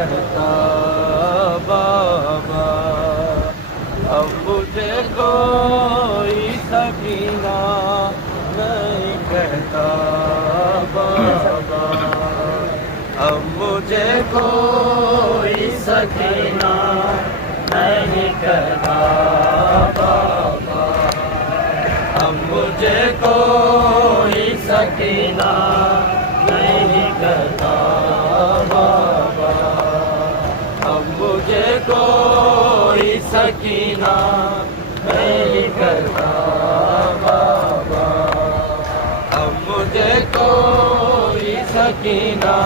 कहता बाबा, अब मुझे कोई सकीना नहीं कहता बाबा, अब मुझे कोई सकीना नहीं कहता बाबा, अब मुझे कोई सकीना नहीं कहता बाबा, अब मुझे कोई सकीना नहीं कहता बाबा, अब मुझे कोई सकीना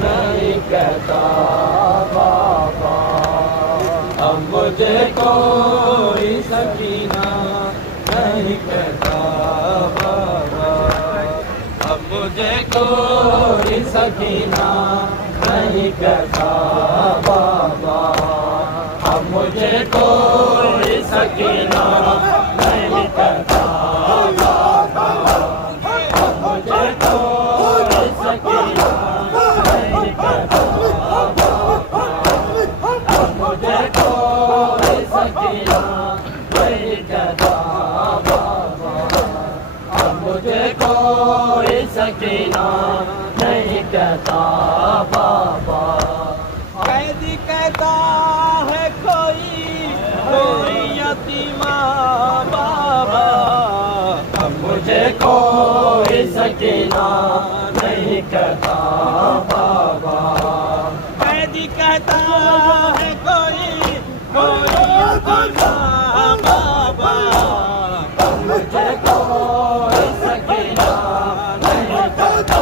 नहीं कहता बाबा, अब मुझे कोई सकीना नहीं कहता बाबा, अब मुझे कोई सकीना नहीं कहता बाबा, अब मुझे कोई सकीना नहीं कहता बाबा, अब मुझे कोई सकीना नहीं कहता बाबा, अब मुझे कोई सकीना नहीं कहता बाबा, अब मुझे कोई सकीना नहीं कहता बाबा। कैदी कहता है कोई यतीमा बाबा, अब मुझे कोई सकीना नहीं कहता बाबा, कैदी कहता है कोई यतीमा बाबा, अब मुझे कोई सकीना नहीं कहता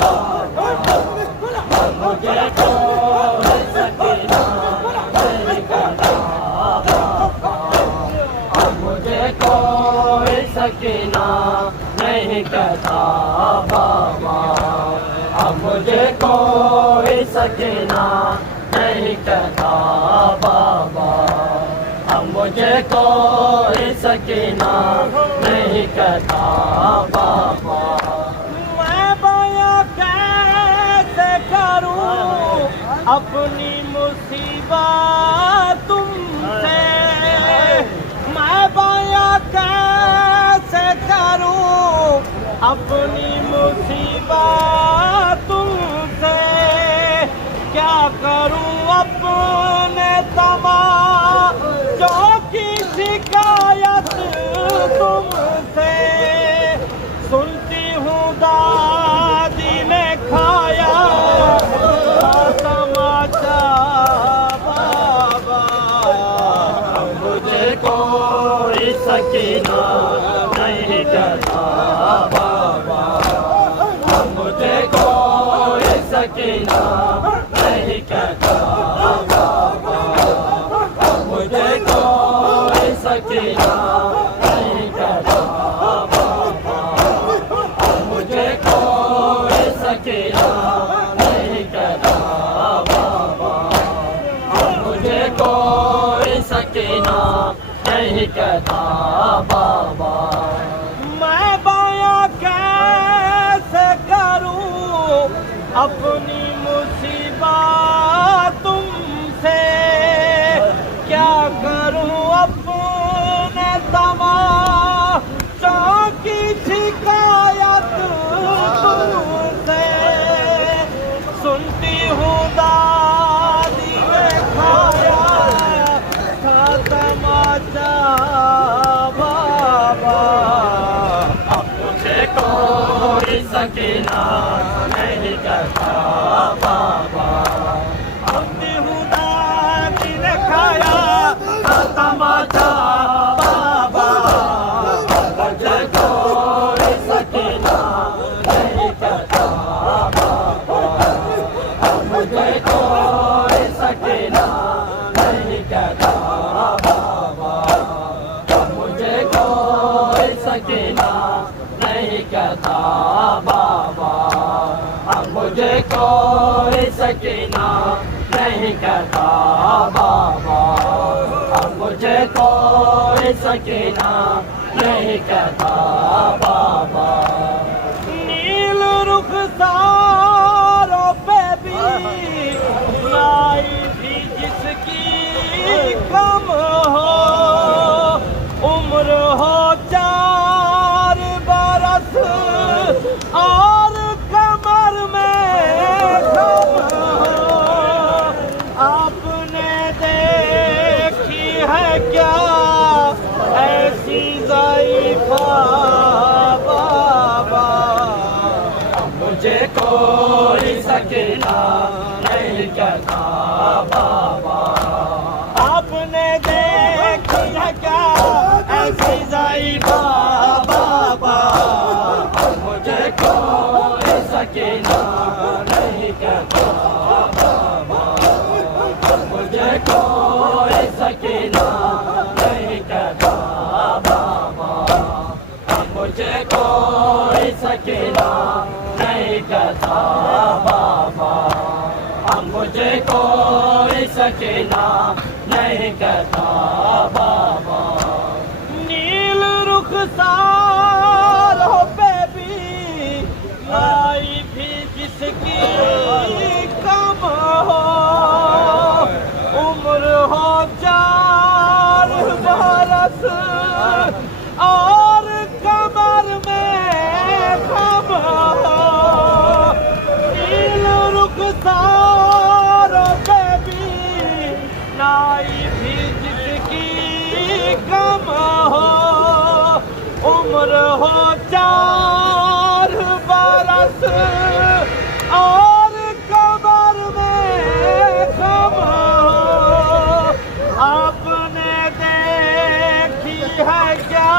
बाबा, अब मुझे कोई सकीना नहीं कहता बाबा, अब मुझे कोई सकीना नहीं कहता बाबा, अब मुझे कोई सकीना नहीं कहता बाबा, अब मुझे कोई सकीना नहीं कहता बाबा। मैं बयां कैसे करूं अपनी मुसीबत तुमसे, मैं बयां कैसे करूं अपनी मुसीबत तुमसे, क्या करूं अपने तमाशों की शिकायत तुमसे, सुनती हूँ दादी ने खाया तमाचा बाबा, अब मुझे कोई सकीना नहीं कहता बाबा, अब मुझे कोई सकीना नहीं कहता बाबा, अब मुझे कोई सकीना नहीं कहता बाबा, अब मुझे कोई सकीना नहीं कहता बाबा, अब मुझे कोई सकीना नहीं कहता बाबा। मैं बयां कैसे करूं अपनी मुसीबत तुमसे, क्या करूं अपने तमाशों की शिकायत तुमसे, सुनती हूँ दादी ने खाया था तमाचा बाबा, अब मुझे कोई सकीना नहीं कहता बाबा, अपनी हूँ दादी ने खाया था तमाचा बाबा, मुझे कोई सकीना नहीं कहता बाबा, अब मुझे कोई सकीना नहीं कहता बाबा, अब मुझे कोई सकीना नहीं कहता बाबा, अब मुझे कोई सकीना नहीं कहता बाबा, अब मुझे कोई सकीना नहीं कहता बाबा। नील रुखसारों पे भी सकीना नहीं कहता बाबा। आपने देखा क्या ऐसी ज़ाइबा बाबा, मुझे कोई सकीना नहीं कहता बाबा, मुझे कोई सकीना नहीं कहता बाबा, मुझे कोई सकीना नहीं कहता बाबा, मुझे कोई सकीना नहीं कहता बाबा। नील रुखसार हो बेबी लाई भी जिसकी कम हो, उम्र हो 4 बरस और कमर में खम हो। नील रुखसार हो बेबी लाई भी जिसकी कम हो, उम्र हो 4 बरस और कमर में खम हो। आपने देखी है क्या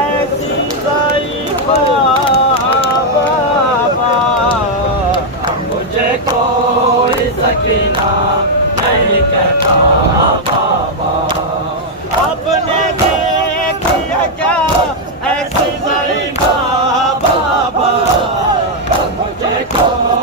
ऐसी ज़ाइबा बाबा, मुझे कोई सकीना नहीं कहता बाबा। आपने देखी है क्या ऐसी ज़ाइबा बाबा, मुझे कोई